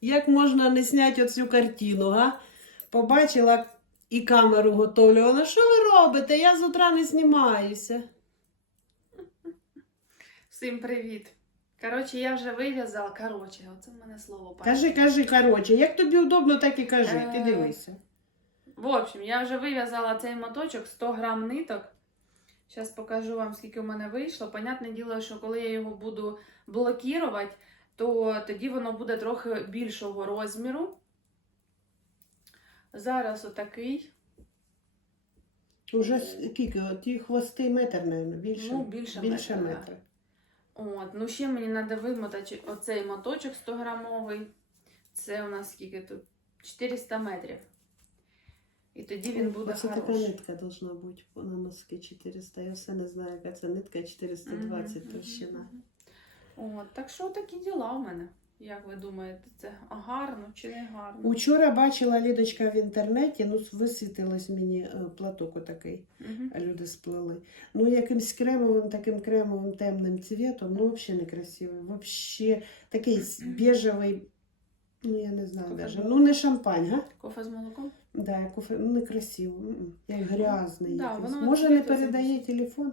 Як можна не зняти оцю картину, га? Побачила і камеру готовлю. Вона, що ви робите? Я з утра не знімаюся. Всім привіт. Коротше, я вже вив'язала. Коротше, оце в мене слово пам'ятає. Кажи, кажи, коротше, як тобі удобно, так і кажи. Ти Е, дивися. В общем, я вже вив'язала цей моточок 100 грам ниток. Зараз покажу вам, скільки в мене вийшло. Понятне діло, що коли я його буду блокувати, то тоді воно буде трохи більшого розміру. Зараз отакий. Уже скільки? Ті хвости метр, мабуть, більше. Ну, більше більше метра, метра. От, ну ще мені треба вимотати оцей моточок 100 грамовий. Це у нас скільки тут? 400 метрів. І тоді він буде Оце така нитка должна бути на носки 400. Я все не знаю, яка це нитка 420 Мгм, товщина. мгм. От, так що такі діла у мене. Як ви думаєте, це гарно чи не гарно? Учора бачила Лідочка в інтернеті, ну висвітилось мені е, платок отакий, а люди сплели. Ну, якимсь кремовим, таким кремовим темним цвітом, ну взагалі некрасивий. Вообще такий бежевий, ну я не знаю Кофе даже. Ну не шампань, га? Кофе з молоком? Да, кофе, ну некрасиво, м-м, як грязний. Да, якийсь. Може не передає телефон?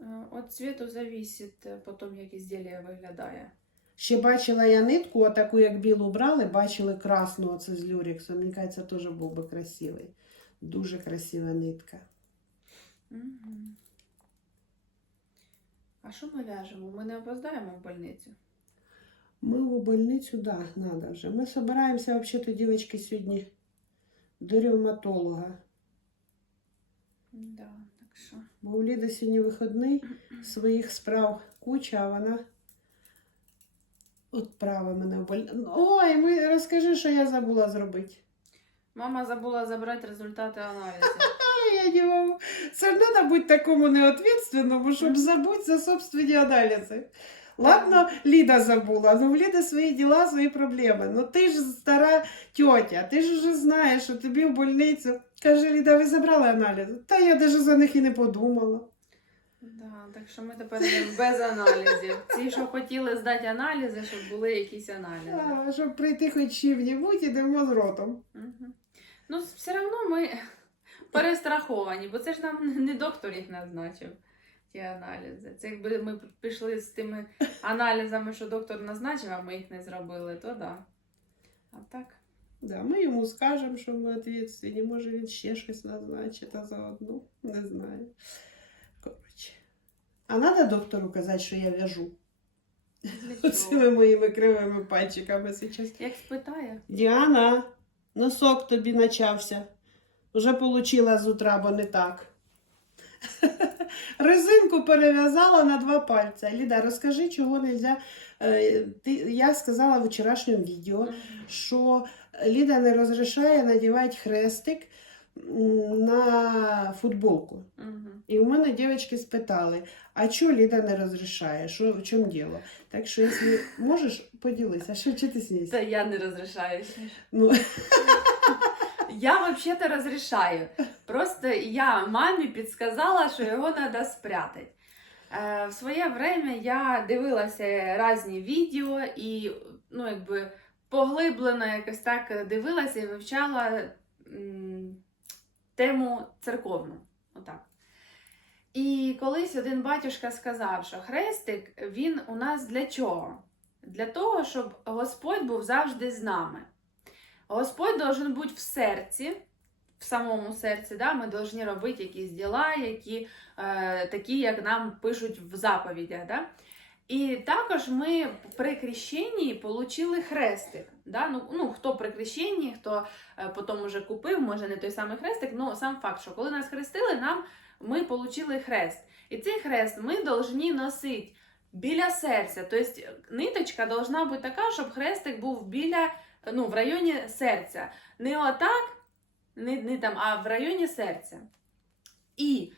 Е, От цвіту завісить е, потім, як ізділля виглядає. Ще бачила я нитку, отаку, як білу брали, бачили красну оце з люрексом. Мені кажеться, теж був би красивий. Дуже красива нитка. Мгм. А що ми в'яжемо? Ми не опоздаємо в больницю. Ми в больницю, да, надо вже. Ми збираємося, взагалі, дівчатки, сьогодні до ревматолога. Да, так що. Бо у Ліди сьогодні вихідний, своїх справ куча, а вона відправила мене в больницю. Ой, ми, розкажи, що я забула зробити. Мама забула забрати результати аналізу. Я не можу. Це треба бути такому неответственному, щоб забути за собственні аналізи. Ладно, Ліда забула, ну в Ліди свої діла, свої проблеми. Ну ти ж стара тьотя, ти ж вже знаєш, що тобі в больницю. Каже, Ліда, ви забрали аналізи? Та я навіть за них і не подумала. Да, так що ми тепер без аналізів. Ті, що хотіли здати аналізи, щоб були якісь аналізи. А, щоб прийти хоч чим-небудь, ідемо з ротом. Мгм. Ну, все одно ми перестраховані, бо це ж нам не доктор їх назначив, ті аналізи. Це якби ми пішли з тими аналізами, що доктор назначив, а ми їх не зробили, то да. А так. Да, ми йому скажемо, що ми відповідальні. Може він ще щось назначить, а заодно не знаю. Коротше. А треба доктору казати, що я в'яжу оцими моїми кривими пальчиками зараз. Як спитає, Діана, носок тобі начався. Вже получила з утра, бо не так. Резинку перев'язала на два пальця. Ліда, розкажи, чого не можна. Я сказала в вчорашньому відео, що Ліда не розрішає надівати хрестик на футболку. І у мене дівчатки спитали, а чого Ліда не розрішає? Що, в чому діло? Так що, якщо можеш, поділися, що чи ти смієшся? Та я не розрішаю. Ну, Я взагалі-то розрішаю. Просто я мамі підсказала, що його треба спрятати. Е, в своє время я дивилася різні відео і ну, якби, поглиблено якось так дивилася і вивчала тему церковну. Отак. І колись один батюшка сказав, що хрестик він у нас для чого? Для того, щоб Господь був завжди з нами. Господь должен бути в серці, в самому серці, да? ми повинні робити якісь діла, які, е, такі, як нам пишуть в заповідях. Да? І також ми при хрещенні отримали хрестик. Да? Ну, ну, хто при хрещенні, хто е, потім уже купив, може не той самий хрестик, але сам факт, що коли нас хрестили, нам ми отримали хрест. І цей хрест ми повинні носити біля серця. Тобто ниточка должна бути така, щоб хрестик був біля ну, в районі серця. Не отак, не, не там, а в районі серця. І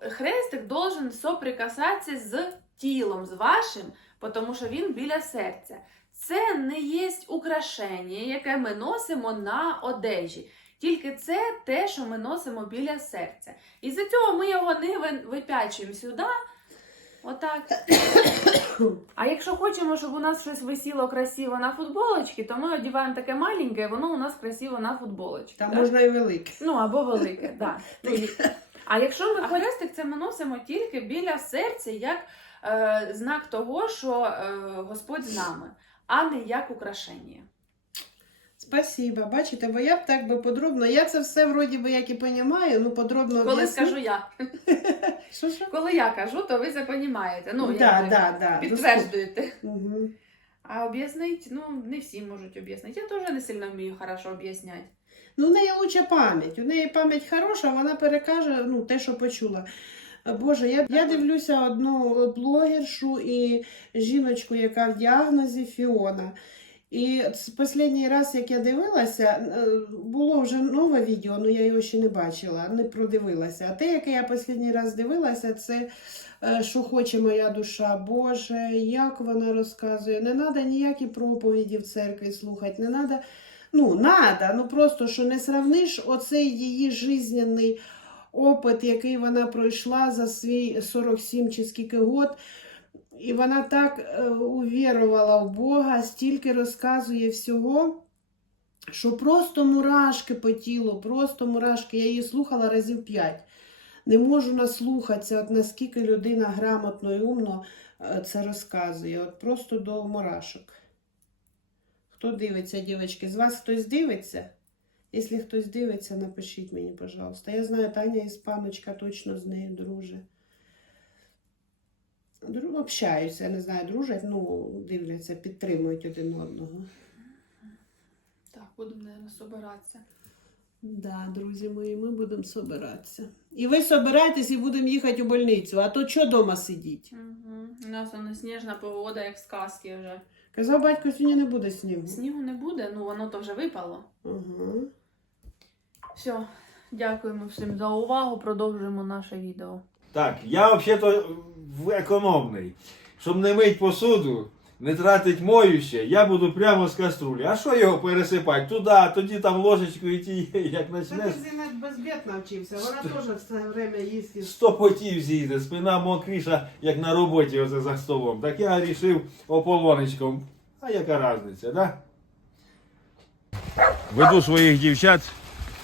хрестик должен соприкасатися з тілом, з вашим, тому що він біля серця. Це не є украшення, яке ми носимо на одежі. Тільки це те, що ми носимо біля серця. І за цього ми його не ви- випячуємо сюди, Отак. А якщо хочемо, щоб у нас щось висіло красиво на футболочці, то ми одіваємо таке маленьке, і воно у нас красиво на футболочці. Там так? можна і велике. Ну або велике, так. А якщо ми хрестик, це ми носимо тільки біля серця, як е, знак того, що е, Господь з нами, а не як украшення. Спасибо. Бачите, бо я б так би подробно. Я це все вроді би як і понімаю, ну подробно Коли скажу я, Що, що? коли я кажу, то ви це. Ну, да, якби да, да. підтверджуєте. Угу. А об'яснити, ну, не всі можуть об'яснити. Я теж не сильно вмію хорошо об'ясняти. Ну, в неї луча пам'ять. У неї пам'ять хороша, вона перекаже ну, те, що почула. Боже, я, я дивлюся одну блогершу і жіночку, яка в діагнозі Фіона. І останній раз, як я дивилася, е, було вже нове відео, але я його ще не бачила, не продивилася. А те, яке я останній раз дивилася, це е, що хоче моя душа. Боже, як вона розказує. Не треба ніякі проповіді в церкві слухати, не треба. Ну, надо, ну просто що не сравниш оцей її жизненний опит, який вона пройшла за свій 47 чи скільки год. І вона так е, увірувала в Бога, стільки розказує всього, що просто мурашки по тілу, просто мурашки. Я її слухала разів п'ять. Не можу наслухатися, от наскільки людина грамотно і умно е, це розказує. От просто до мурашок. Хто дивиться, дівчатки? З вас хтось дивиться? Якщо хтось дивиться, напишіть мені, пожалуйста. Я знаю, Таня іспаночка точно з нею друже. Дру... Общаюся, я не знаю, дружать, ну, дивляться, підтримують один одного. Так, будемо, мабуть, собиратися. Да, друзі мої, ми будемо собиратися. І ви собирайтесь і будемо їхати у больницю, а то що вдома сидіть? Угу. У нас вона сніжна погода, як в сказці вже. Казав батько, сьогодні не буде снігу. Снігу не буде, ну воно то вже випало. Угу. Все, дякуємо всім за увагу. Продовжуємо наше відео. Так, я взагалі-то в- економний. Щоб не мить посуду, не тратить моюще, я буду прямо з каструлі. А що його пересипати? Туди, тоді там ложечку і ті, як почнеш, ти Зінат безбід навчився, вона теж все время їсть. сто потів зійде, спина мокріша, як на роботі оце за столом. Так я вирішив ополонечком. А яка різниця, да? Веду своїх дівчат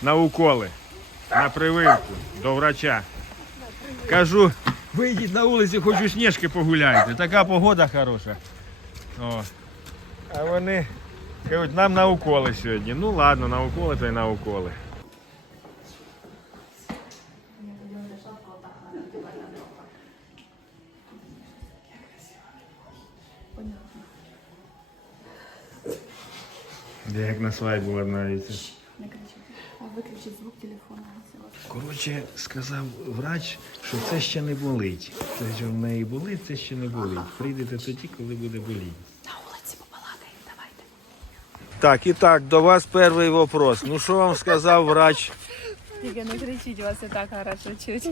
на уколи, на прививку до врача. Кажу, вийдіть на вулицю, хоч у сніжки погуляйте. Така погода хороша. О. А вони кажуть, нам на уколи сьогодні. Ну ладно, на уколи то й на уколи. Як на свадьбу. Виключіть звук телефону. Коротше, сказав врач, що це ще не болить. Те, що в неї болить, це ще не болить. Прийдете тоді, коли буде боліти. На вулиці побалакаємо, давайте. Так, і так, до вас перший вопрос. Ну що вам сказав врач? Тільки не кричіть, вас і так хорошо чуть.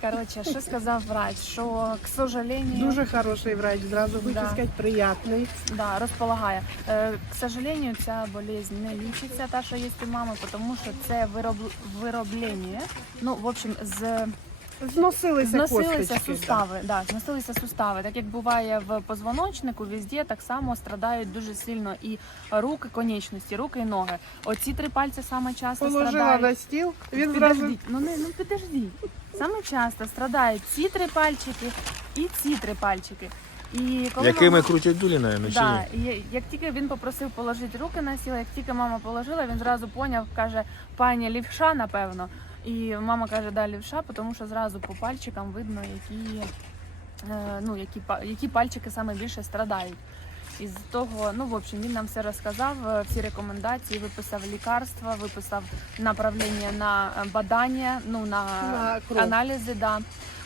Коротше, що сказав врач? Що, к сожалению, Дуже хороший врач, зразу хочу Да. сказати, приятний. да, розполагає. Е, к сожалению, ця болезнь не лічиться, та, що є у мами, тому що це вироб... вироблення. Ну, в общем, з... Зносилися, зносилися косточки, сустави. Да, зносилися сустави. Так як буває в позвоночнику, везде так само страдають дуже сильно і руки, конечності, руки і ноги. Оці три пальці саме часто Положила страдають. на стіл, він зразу ну не ну підождіть. Саме часто страдають ці три пальчики і ці три пальчики. І коли Якими мама... крутять дулі, наверное, чи ні? як тільки він попросив положити руки на стіл, як тільки мама положила, він зразу поняв, каже, пані лівша, напевно. І мама каже, да, лівша, тому що зразу по пальчикам видно, які, е, ну, які, які пальчики саме більше страдають. Із того, ну в общем, він нам все розказав, е, всі рекомендації, виписав лікарства, виписав направлення на е, бадання, ну на, На аналізи. Да.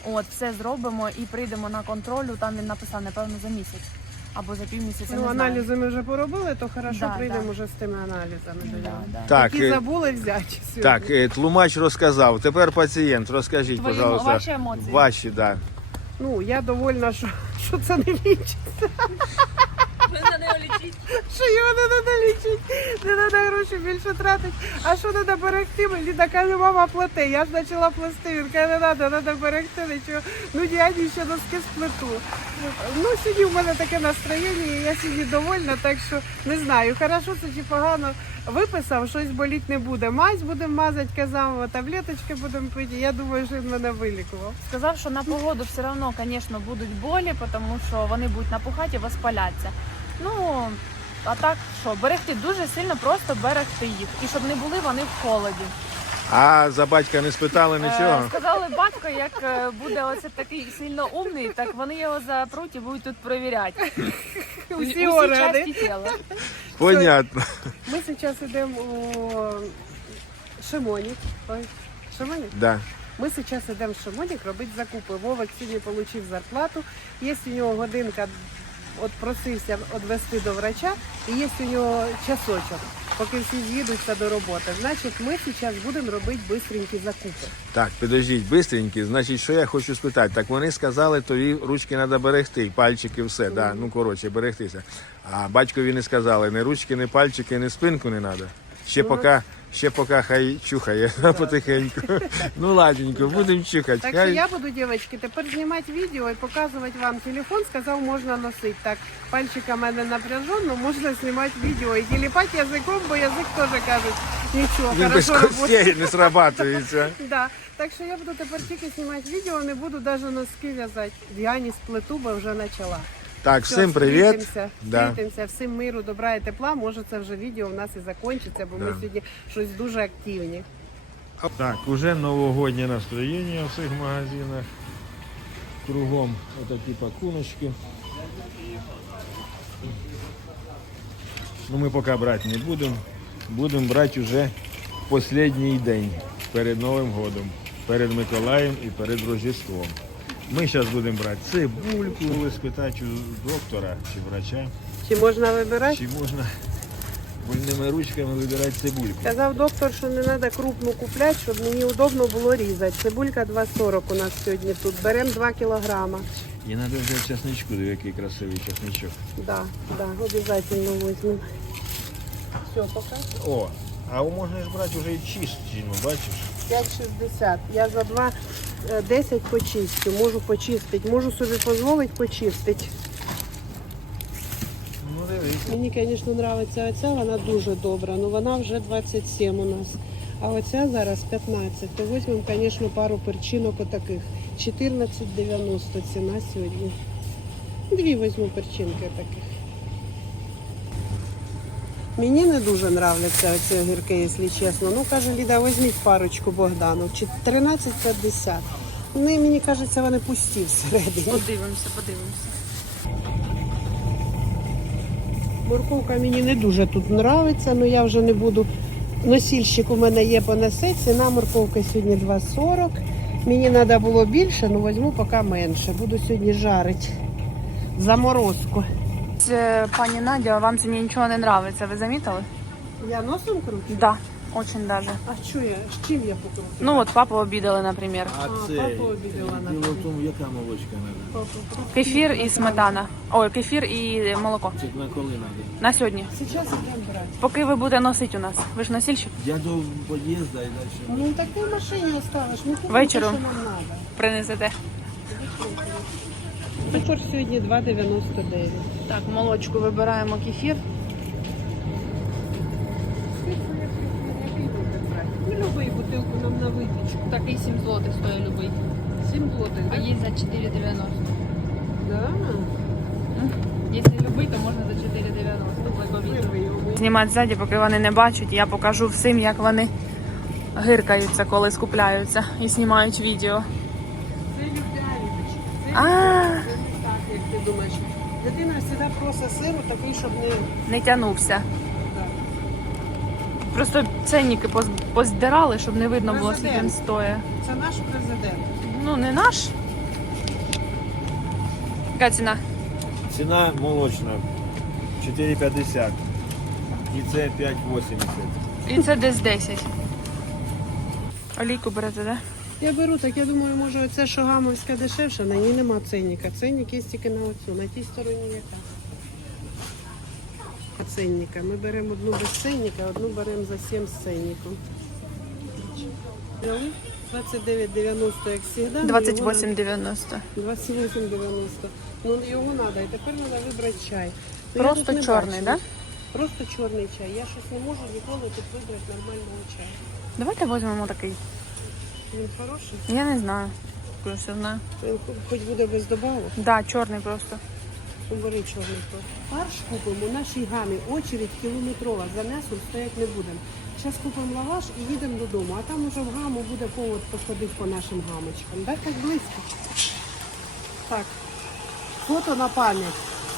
От все зробимо і прийдемо на контролю. Там він написав, напевно, за місяць або за півмісяця. Ну, не знаю. аналізи ми вже поробили, то хорошо Да, прийдемо да. вже з тими аналізами. Да, Да, да. Так, Які е, забули взяти сьогодні. так, е, тлумач розказав. Тепер пацієнт, розкажіть, Твої пожалуйста. ваші емоції. Ваші, да. Ну, я довольна, що, що це не лічить. Що його не треба лічити, не треба гроші більше тратити. А що треба берегти? Ліда каже, мама плати. Я ж почала плести. Він каже, не треба, треба берегти нічого. Ну дяді ще носки сплету. Ну, сьогодні в мене таке настроєння, я сьогодні довольна, так що не знаю, хорошо це чи погано. Виписав, щось боліть не буде. Мазь будемо мазати, казав, таблеточки будемо пити. Я думаю, що він мене вилікував. Сказав, що на погоду все одно, звісно, будуть болі, тому що вони будуть напухати і воспаляться. Ну, а так що, берегти дуже сильно, просто берегти їх. І щоб не були вони в холоді. А за батька не спитали Е, нічого? сказали батько, як е, буде оце такий сильно умний, так вони його запруть і будуть тут перевіряти. Усі органи. часті тіла. Понятно. Ми зараз йдемо у Шимонік. Ой, Шимонік? Да. Ми зараз йдемо в Шимонік робити закупи. Вовик сьогодні отримав зарплату. Є у нього годинка, от просився відвести до врача, і є у нього часочок, поки всі з'їдуться до роботи. Значить, ми зараз будемо робити бистренькі закупи. Так, підождіть, бистренькі. Значить, що я хочу спитати? Так вони сказали, тобі ручки треба берегти, пальчики, все. Да. Ну, коротше, берегтися. А батькові не сказали, ні ручки, ні пальчики, ні спинку не треба. Ще поки, ще поки хай чухає потихеньку. Ну, ладненько, будемо чухати. Так що я буду, дівчатки, тепер знімати відео і показувати вам телефон. Сказав, можна носити. Так, пальчика в мене напряжено, можна знімати відео і тіліпати язиком, бо язик теж кажуть, нічого, Він без костей не срабатується. Да. Так що я буду тепер тільки знімати відео, не буду навіть носки в'язати. Діані з плиту, бо вже почала. Так, Все, всім привіт. світимося, Да. світимося, всім миру, добра і тепла. Може це вже відео в нас і закінчиться, бо ми сьогодні щось дуже активні. Так, уже новогоднє настроєння в цих магазинах. Кругом отакі пакуночки. Ну, ми поки брати не будемо. Будемо брати вже останній день перед Новим годом, перед Миколаєм і перед Рождеством. Ми зараз будемо брати цибульку, спитати у доктора чи врача, Чи можна вибирати? чи можна вольними ручками вибирати цибульку. Казав доктор, що не треба крупну купляти, щоб мені удобно було різати. Цибулька 2,40 у нас сьогодні тут. Беремо 2 кілограма. І треба взяти часничку, який красивий часничок. Да, да, обов'язково візьмемо. Все, пока. О, а можна ж брати вже і чищену, бачиш? 5,60. Я за 2 е, 10 почистю. Можу почистити. Можу собі дозволити почистити. Ну. Мені, звісно, подобається оця, вона дуже добра, але вона вже 27 у нас. А оця зараз 15. То візьмемо, звісно, пару перчинок отаких. 14,90 ціна сьогодні. Дві візьму перчинки таких. Мені не дуже нравляться оці огірки, якщо чесно. Ну, каже Ліда, візьміть парочку Богдану. Чи 13,50. Вони, мені кажеться, вони пусті всередині. Подивимося, подивимося. Морковка мені не дуже тут подобається, але я вже не буду. Носільщик у мене є понесе. Ціна морковки сьогодні 2,40. Мені треба було більше, але візьму поки менше. Буду сьогодні жарити. Заморозку. Це, Пані Надя, вам сьогодні нічого не подобається, ви замітили? Я носом кручу? Да, очень даже. А що я? З чим я покручу? Ну от папу обідали, наприклад. А, папу обідала Діло в тому, яка молочка треба. Кефір і сметана. Ой, кефір і молоко. Чи на коли треба? На сьогодні. Зараз йдемо брати. Поки ви будете носити у нас. Ви ж носильщик? Я до під'їзду і далі. Ну так ти в машині оставиш. Ми купимо Вечором. що нам треба. Принесете. Цукор сьогодні 2,99. Так, молочку вибираємо кефір. Ну, любий бутилку нам на випічку. Такий 7 злотих стоїть любий. 7 злотих, А да? є за 4,90. Да. Якщо любий, то можна за 4,90. Знімати ззаді, поки вони не бачать, я покажу всім, як вони гиркаються, коли скупляються і знімають відео. Це. Це А. Завжди просить сиру такий, щоб не... Не тянувся. Да. Просто ценники поз- поздирали, щоб не видно було, скільки він Президент. стоїть. Це наш президент. Ну, не наш. Яка ціна? Ціна молочна 4,50. І це 5,80. І це десь 10. Олійку берете, да? Я беру, так я думаю, може оце що гамовська дешевша, на ній нема ценника. Ценник є тільки на оцю, на тій стороні яка. Ценника. Ми беремо одну без ценника, одну беремо за 7 з ценником. 29,90, як завжди. ну, 28,90. 28,90. Ну його треба, і тепер треба вибрати чай. Ну, Просто чорний, бачила. да? Просто чорний чай. Я щось не можу ніколи тут вибрати нормального чаю. Давайте візьмемо такий. Він хороший, Я не знаю. Плюс він хоч буде без добавок. Да, чорний просто. Торт. Фарш купимо у нашій гамі. Очередь кілометрова. За стоять не будемо. Зараз купимо лаваш і їдемо додому. А там уже в гаму буде повод походити по нашим гамочкам. Да, так близько. Так. Фото на пам'ять.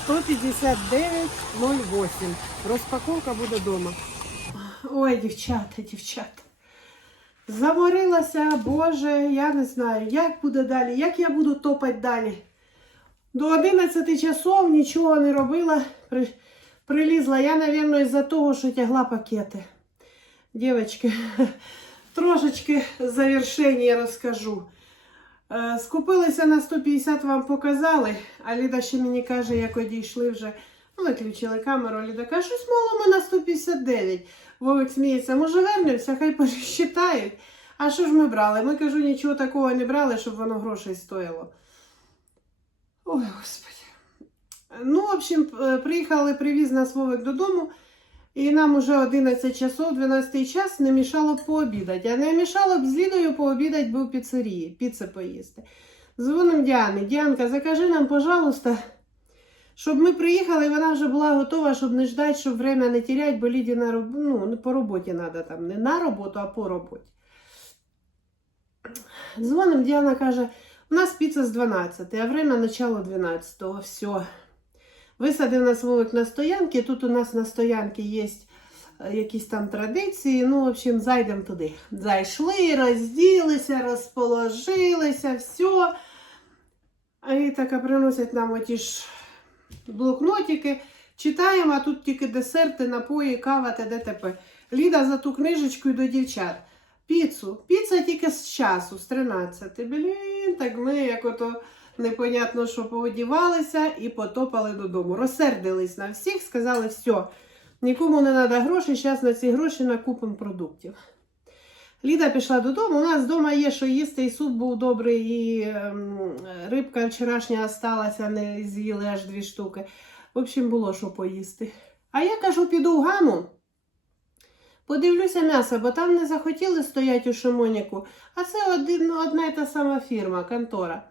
159,08. Розпаковка буде вдома. Ой, дівчата, дівчата. Заморилася, Боже, я не знаю, як буде далі, як я буду топати далі. До 11 часов нічого не робила. При, прилізла я, мабуть, із-за того, що тягла пакети. Дівчатки, трошечки завершення розкажу. Е, Скупилися на 150, вам показали, а Ліда ще мені каже, як одійшли вже. Ну, виключили камеру, Ліда каже, щось мало ми на 159. Вовик сміється, може вернемося, хай посчитають. А що ж ми брали? Ми кажу, нічого такого не брали, щоб воно грошей стоїло. Ой, господи. Ну, в общем, е, приїхали, привіз нас Вовик додому, і нам уже 11 часов, 12 час не мішало пообідати. А не мішало б з Лідою пообідати би в піцерії, піци поїсти. Дзвоним Діані. Діанка, закажи нам, пожалуйста, щоб ми приїхали, і вона вже була готова, щоб не ждати, щоб время не терять, бо Ліді на роб... ну, по роботі треба там. Не на роботу, а по роботі. Дзвоним, Діана каже, у нас піца з 12, а время начало 12. Все. Висадив нас Вовик на стоянки. Тут у нас на стоянці є е, якісь там традиції. Ну, в общем, зайдемо туди. Зайшли, розділися, розположилися, все. І так приносять нам оті ж блокнотики. Читаємо, а тут тільки десерти, напої, кава та ДТП. Ліда за ту книжечку і до дівчат. Піцу. Піца тільки з часу, з 13. Блін, так ми як ото непонятно, що поодівалися і потопали додому. Розсердились на всіх, сказали, все, нікому не треба грошей, зараз на ці гроші накупимо продуктів. Ліда пішла додому. У нас вдома є, що їсти, і суп був добрий, і ем, рибка вчорашня осталася, не з'їли аж дві штуки. В общем, було що поїсти. А я кажу, піду в гаму. Подивлюся м'ясо, бо там не захотіли стояти у Шимоніку, а це один, одна і та сама фірма, контора.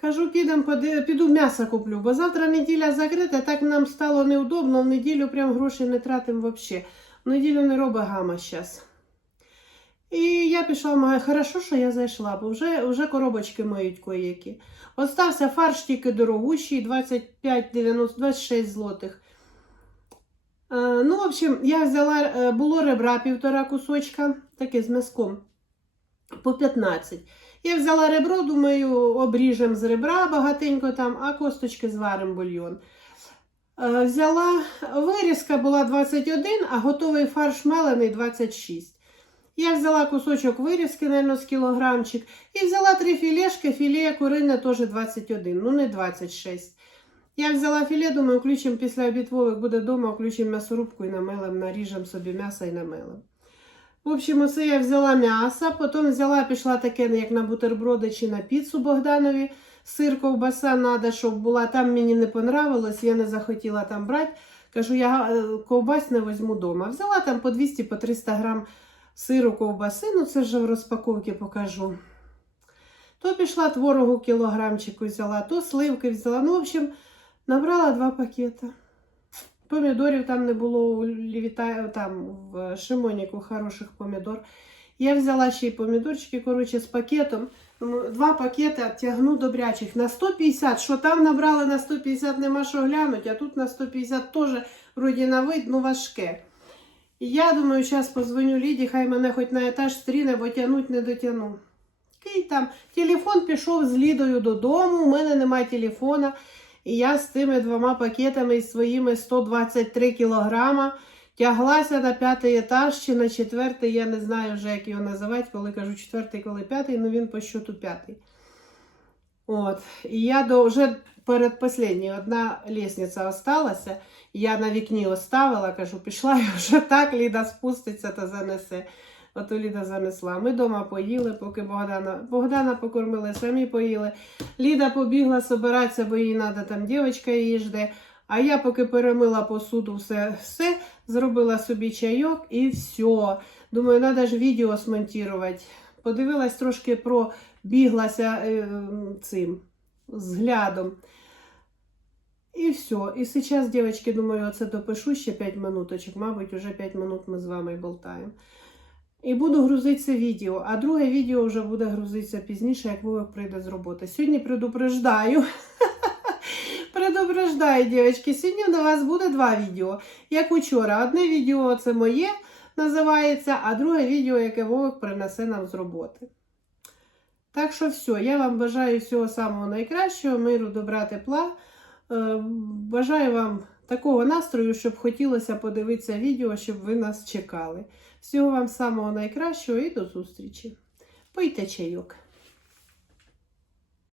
Кажу, підем, піду м'ясо куплю, бо завтра неділя закрита, так нам стало неудобно, в неділю прям грошей не тратимо взагалі. В неділю не робить гама зараз. І я пішла в. Хорошо, що я зайшла, бо вже, вже коробочки мають коїки. Остався фарш тільки дорогущий, 25,90, 26 злотих. Е, ну, в общем, я взяла, е, було ребра півтора кусочка, таке з м'язком, по 15. Я взяла ребро, думаю, обріжемо з ребра багатенько там, а косточки зваримо бульйон. Е, Взяла вирізка була 21, а готовий фарш мелений 26. Я взяла кусочок вирізки, мабуть, з кілограмчик, і взяла три філешки, філе курине теж 21, ну не 26. Я взяла філе, думаю, включимо після обід Вовик буде вдома, включимо м'ясорубку і намелем, наріжемо собі м'ясо і намелем. В общем, оце я взяла м'ясо, потім взяла, пішла таке, як на бутерброди чи на піцу Богданові. Сир, ковбаса треба, щоб була. Там мені не понравилось, я не захотіла там брати. Кажу, я е, ковбас не візьму вдома. Взяла там по 200 по 300 грам сиру ковбаси, ну це вже в розпаковці покажу. То пішла творогу кілограмчику взяла, то сливки взяла. Ну, в общем, набрала два пакети. Помідорів там не було у Лівіта, там в Шимоніку хороших помідор. Я взяла ще й помідорчики, коротше, з пакетом. Два пакети тягну добрячих на 150. Що там набрали на 150, нема що глянути, а тут на 150 теж вроді на вид, ну важке. І я думаю, зараз позвоню Ліді, хай мене хоч на етаж стріне, бо тягнуть не дотягну. Який там телефон пішов з Лідою додому, у мене немає телефона. І я з тими двома пакетами і своїми 123 кілограма тяглася на п'ятий етаж чи на четвертий, я не знаю вже, як його називати, коли кажу четвертий, коли п'ятий, ну він по щоту п'ятий. От. І я до, вже перед одна лісниця осталася. Я на вікні оставила, кажу, пішла і вже так Ліда спуститься та занесе. Ото Ліда занесла. Ми вдома поїли, поки Богдана, Богдана покормили, самі поїли. Ліда побігла собиратися, бо їй треба там дівчинка її жде. А я поки перемила посуду, все, все зробила собі чайок і все. Думаю, треба ж відео смонтувати. Подивилась трошки про біглася е, цим взглядом. І все. І зараз, дівчатки, думаю, оце допишу ще 5 минуточок. Мабуть, уже 5 минут ми з вами болтаємо. І буду грузити це відео. А друге відео вже буде грузитися пізніше, як Вовик прийде з роботи. Сьогодні предупреждаю. Предупреждаю, дівчатки, сьогодні до вас буде два відео. Як учора. Одне відео це моє називається, а друге відео, яке Вовик принесе нам з роботи. Так що все, я вам бажаю всього самого найкращого, миру, добра, тепла. Е, Бажаю вам такого настрою, щоб хотілося подивитися відео, щоб ви нас чекали. Всього вам самого найкращого і до зустрічі. Пийте чайок.